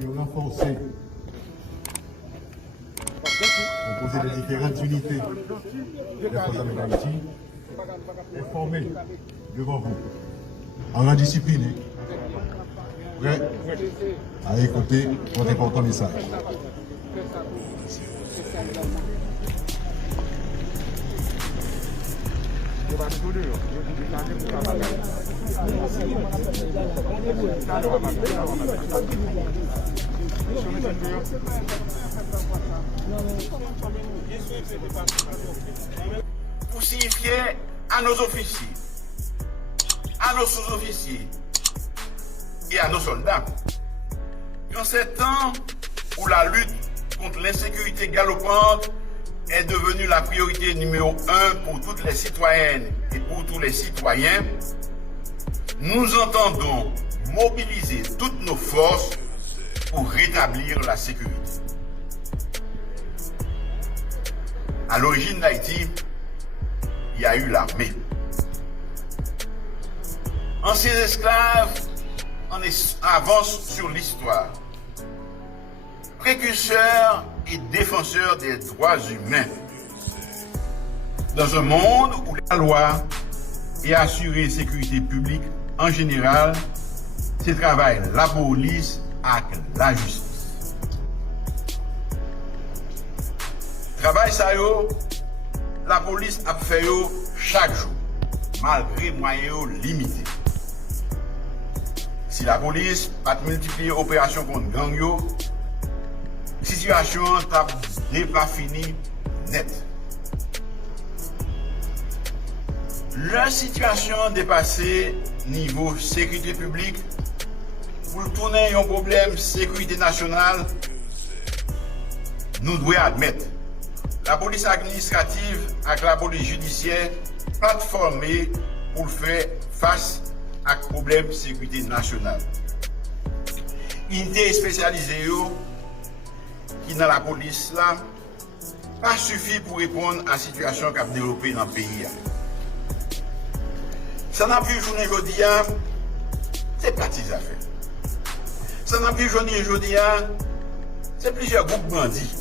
nous renforcer, composer les différentes unités des forces armées d'Haïti et former devant vous, en rang discipliné, prêt à écouter votre important message. Pour signifier à nos officiers, à nos sous-officiers et à nos soldats, qu'en ces temps où la lutte contre l'insécurité galopante est devenue la priorité numéro 1 pour toutes les citoyennes et pour tous les citoyens, nous entendons mobiliser toutes nos forces pour rétablir la sécurité. À l'origine d'Haïti, il y a eu l'armée. Anciens esclaves avancent sur l'histoire. Précurseurs et défenseurs des droits humains. Dans un monde où la loi et assurer la sécurité publique en général, c'est travail la police avec la justice. Travail ça yo, la police a fait yo chaque jour, malgré moyens limités. Si la police n'a pas multiplié opérations contre gang yo, situation n'est pas finie net. La situation dépassée niveau sécurité publique, pour tourner un problème sécurité nationale, nous devons admettre la police administrative avec la police judiciaire pas formée pour faire face à problème sécurité nationale. Unité spécialisée qui dans la police là pas suffit pour répondre à la situation qu'a développée dans le pays. Ça n'a plus journée aujourd'hui, c'est petites affaires. Ça n'a plus journée aujourd'hui, c'est plusieurs groupes bandits.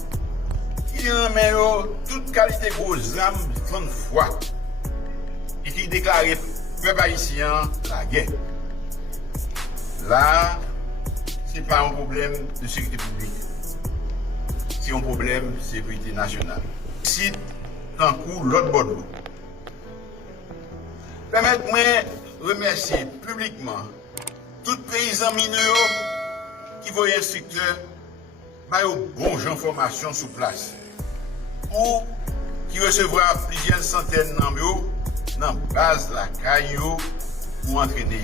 Qui ont toute qualité grosses âmes de foi et qui déclarent peuple haïtien la guerre. Là, ce n'est pas un problème de sécurité publique. C'est un problème de sécurité nationale. Si d'un coup, l'autre bord de l'eau. Permettez-moi de remercier publiquement tout paysan mineur qui voit instructeur par une bonne information sur place ou qui recevra plusieurs centaines d'ambio dans la base de la caille pour entraîner.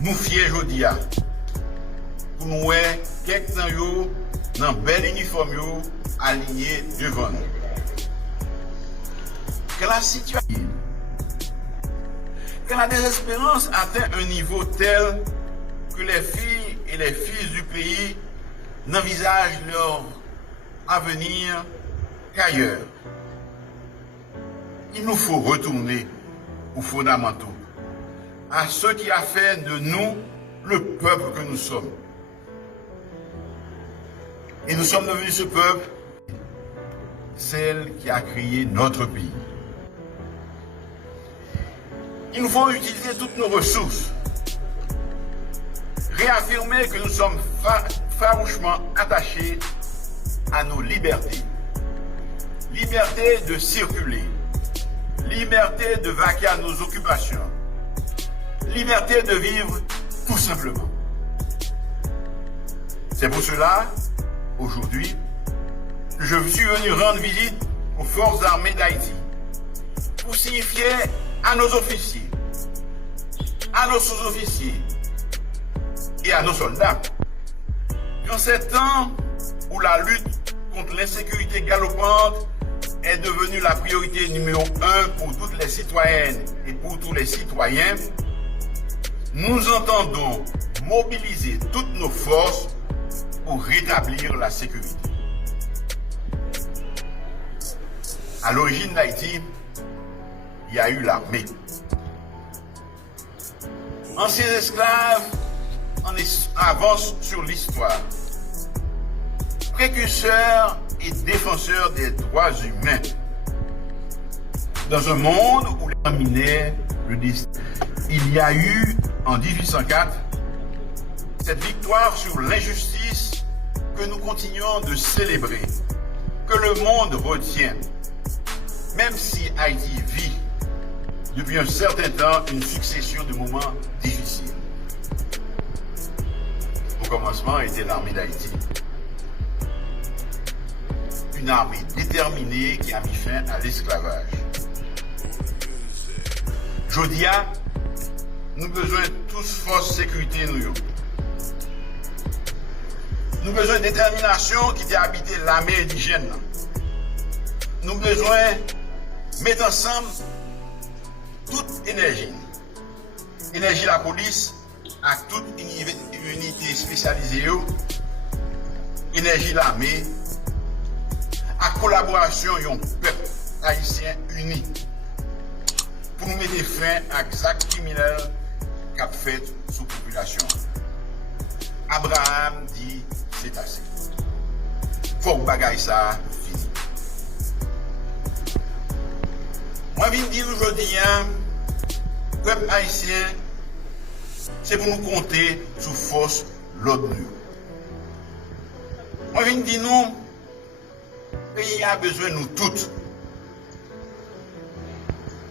Nous fiers aujourd'hui pour nous voir quelques temps dans bel uniforme aligné devant nous. Que la situation, que la désespérance atteint un niveau tel que les filles et les fils du pays n'envisagent leur avenir qu'ailleurs. Il nous faut retourner aux fondamentaux, à ce qui a fait de nous le peuple que nous sommes. Et nous sommes devenus ce peuple, celle qui a créé notre pays. Il nous faut utiliser toutes nos ressources, réaffirmer que nous sommes farouchement attachés à nos libertés. Liberté de circuler, liberté de vaquer à nos occupations, liberté de vivre tout simplement. C'est pour cela, aujourd'hui, que je suis venu rendre visite aux forces armées d'Haïti pour signifier à nos officiers, à nos sous-officiers et à nos soldats, qu'en ces temps où la lutte contre l'insécurité galopante est devenue la priorité numéro 1 pour toutes les citoyennes et pour tous les citoyens, nous entendons mobiliser toutes nos forces pour rétablir la sécurité. À l'origine d'Haïti, il y a eu l'armée. Anciens esclaves en avance sur l'histoire. Précurseur et défenseur des droits humains. Dans un monde où les dominait le destin, il y a eu, en 1804, cette victoire sur l'injustice que nous continuons de célébrer, que le monde retient, même si Haïti vit depuis un certain temps une succession de moments difficiles. Au commencement était l'armée d'Haïti. Une armée déterminée qui a mis fin à l'esclavage. Jodia, nous besoin tous force sécurité nous. Nous besoin de détermination qui a habité l'armée indigène. Nous besoin mettre ensemble toute énergie. Énergie la police, à toute unité spécialisée, énergie l'armée, à collaboration un peuple haïtien uni pour nous mettre fin à actes criminels qu'a fait sous population. Abraham dit c'est assez. Faut que bagaille ça fini. Moi je dis aujourd'hui, peuple haïtien, c'est pour nous compter sous force l'autre. Moi je dis nous, le pays a besoin de nous toutes.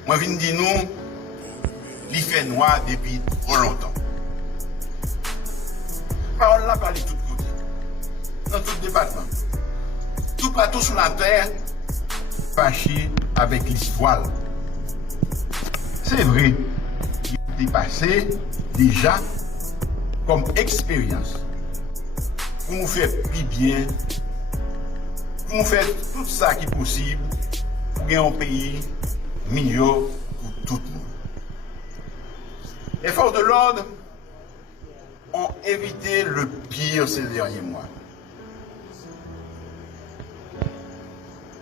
Moi je dis nous, il fait noir depuis trop longtemps. Parole là parle de tout côté, dans tout département. Tout partout sur la terre, fâché avec l'histoire. C'est vrai, il est passé déjà comme expérience pour nous faire plus bien, pour nous faire tout ça qui est possible pour gagner un pays meilleur pour tout le monde. Les forces de l'ordre ont évité le pire ces derniers mois.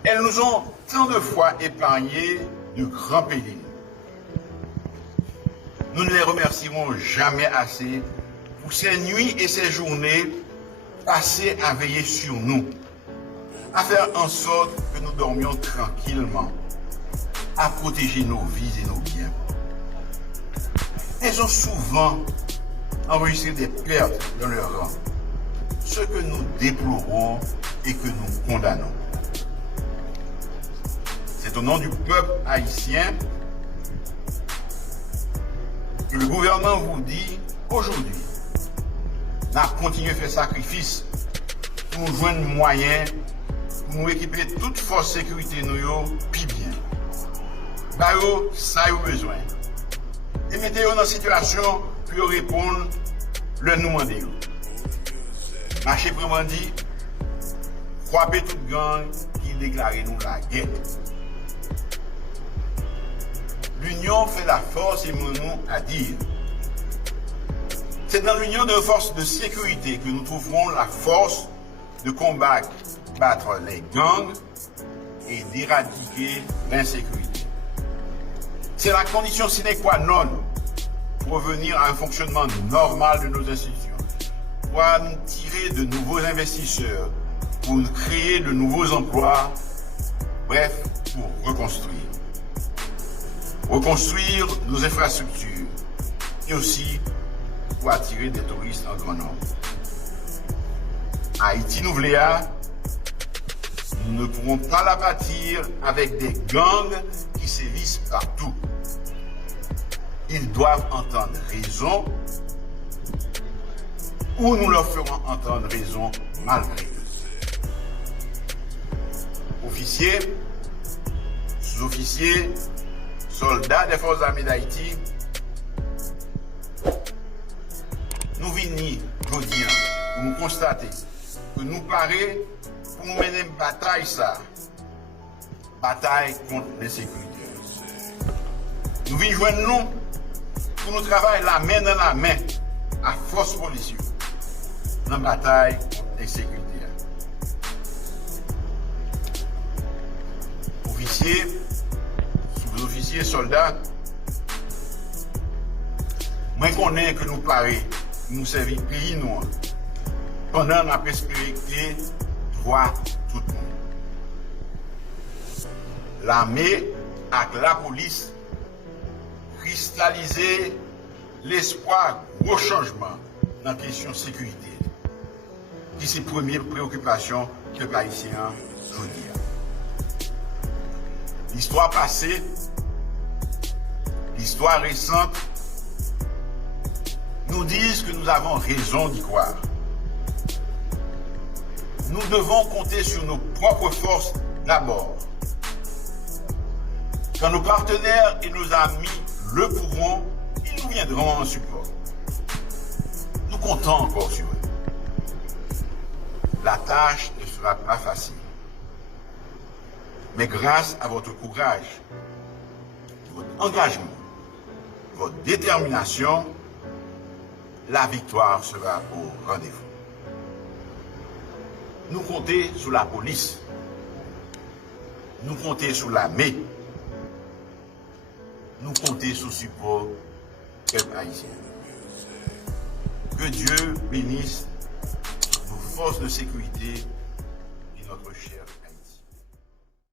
Elles nous ont tant de fois épargné de grands périls. Nous ne les remercierons jamais assez pour ces nuits et ces journées passées à veiller sur nous, à faire en sorte que nous dormions tranquillement, à protéger nos vies et nos biens. Elles ont souvent enregistré des pertes dans leur rang, ce que nous déplorons et que nous condamnons. C'est au nom du peuple haïtien que le gouvernement vous dit aujourd'hui, nous avons continué à faire sacrifice pour nous joindre moyens, pour nous équiper toute force sécurité nous, puis bien. Bah, ça y a besoin. Et mettez-vous dans la situation pour répondre le nous demandé. Marché vraiment dit, frapper toute gang qui déclare nous la guerre. L'union fait la force et mon nom à dire. C'est dans l'union de forces de sécurité que nous trouverons la force de combattre les gangs et d'éradiquer l'insécurité. C'est la condition sine qua non pour revenir à un fonctionnement normal de nos institutions, pour nous tirer de nouveaux investisseurs, pour créer de nouveaux emplois, bref, pour reconstruire. Reconstruire nos infrastructures et aussi pour attirer des touristes en grand nombre. Haïti Nouvléa, nous ne pourrons pas la bâtir avec des gangs qui sévissent partout. Ils doivent entendre raison ou nous leur ferons entendre raison malgré eux. Officiers, sous-officiers, soldats des forces armées d'Haïti, nous venons aujourd'hui pour nous constater que nous paraît pour nous mener une bataille bataille contre l'insécurité. Nous venons joindre nous pour nous travailler la main dans la main à force policière dans la bataille contre l'insécurité. Officiers, sous-officiers, soldats, moi je connais que nous paraît nous servir pays nous pendant la respecter droit tout le monde. L'armée avec la police cristalliser l'espoir gros changement dans la question de sécurité, qui c'est la première préoccupation que les Haïtiens aujourd'hui. L'histoire passée, l'histoire récente, nous disent que nous avons raison d'y croire. Nous devons compter sur nos propres forces d'abord. Quand nos partenaires et nos amis le pourront, ils nous viendront en support. Nous comptons encore sur eux. La tâche ne sera pas facile. Mais grâce à votre courage, votre engagement, votre détermination, la victoire sera au rendez-vous. Nous comptons sur la police. Nous comptons sur l'armée. Nous comptons sur le support du peuple haïtien. Que Dieu bénisse nos forces de sécurité et notre cher